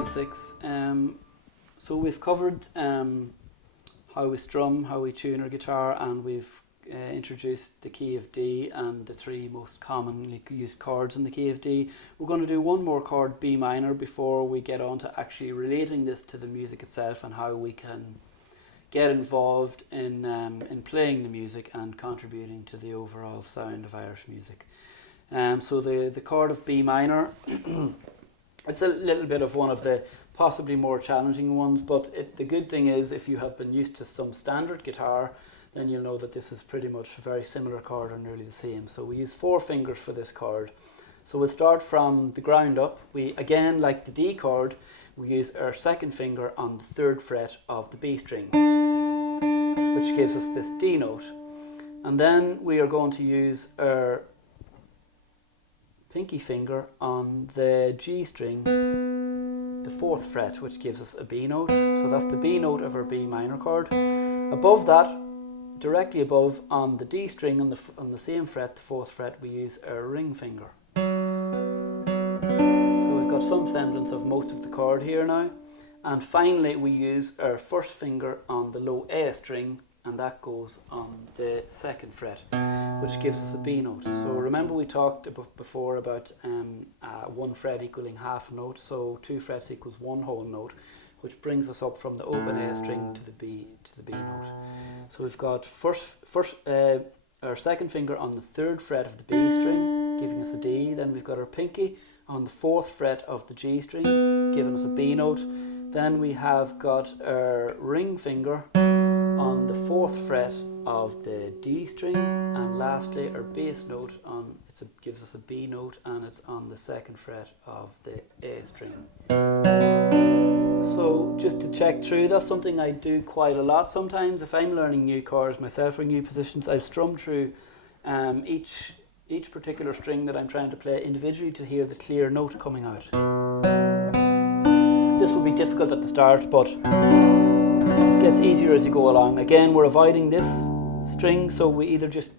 lesson 6. So we've covered how we strum, how we tune our guitar, and we've introduced the key of D and the 3 most commonly used chords in the key of D. We're going to do one more chord, B minor, before we get on to actually relating this to the music itself and how we can get involved in playing the music and contributing to the overall sound of Irish music. So the chord of B minor, it's a little bit of one of the possibly more challenging ones, but the good thing is if you have been used to some standard guitar, then you'll know that this is pretty much a very similar chord or nearly the same. So we use 4 fingers for this chord. So we'll start from the ground up. We, again, like the D chord, we use our 2nd finger on the 3rd fret of the B string, which gives us this D note. And then we are going to use our pinky finger on the G string, the 4th fret, which gives us a B note. So that's the B note of our B minor chord. Above that, directly above on the D string on the same fret, the 4th fret, we use our ring finger. So we've got some semblance of most of the chord here now. And finally we use our 1st finger on the low A string, and that goes on the 2nd fret, which gives us a B note. So remember we talked before about 1 fret equaling half a note, so 2 frets equals 1 whole note, which brings us up from the open A string to the B note. So we've got our 2nd finger on the 3rd fret of the B string, giving us a D. Then we've got our pinky on the 4th fret of the G string, giving us a B note. Then we have got our ring finger on the 4th fret of the D string, and lastly our bass note gives us a B note, and it's on the 2nd fret of the A string. So just to check through, that's something I do quite a lot sometimes. If I'm learning new chords myself or new positions, I'll strum through each particular string that I'm trying to play individually to hear the clear note coming out. This will be difficult at the start, but it gets easier as you go along. Again, we're avoiding this string, so we either just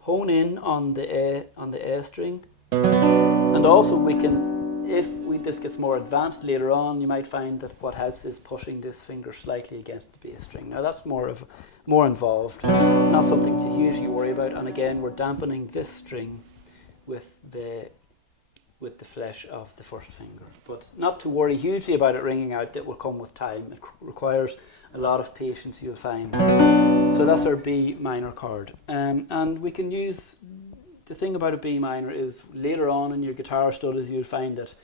hone in on the A string, and also we can, if this gets more advanced later on, you might find that what helps is pushing this finger slightly against the bass string. Now that's more involved, not something to hugely worry about. And again, we're dampening this string with the flesh of the 1st finger, but not to worry hugely about it ringing out. That will come with time. It requires a lot of patience, you'll find. So that's our B minor chord, and we can use. The thing about a B minor is later on in your guitar studies you'll find that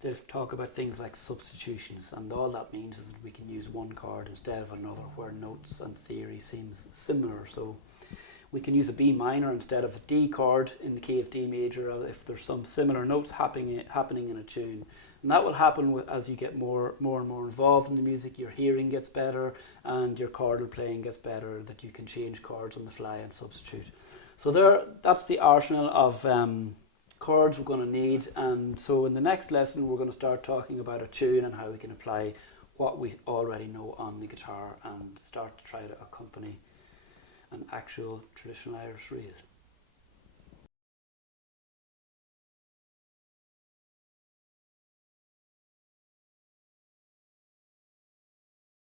they'll talk about things like substitutions, and all that means is that we can use one chord instead of another where notes and theory seems similar. So we can use a B minor instead of a D chord in the key of D major if there's some similar notes happening in a tune. And that will happen as you get more and more involved in the music. Your hearing gets better and your chordal playing gets better, that you can change chords on the fly and substitute. So that's the arsenal of chords we're going to need. And so in the next lesson we're going to start talking about a tune and how we can apply what we already know on the guitar and start to try to accompany an actual traditional Irish reel.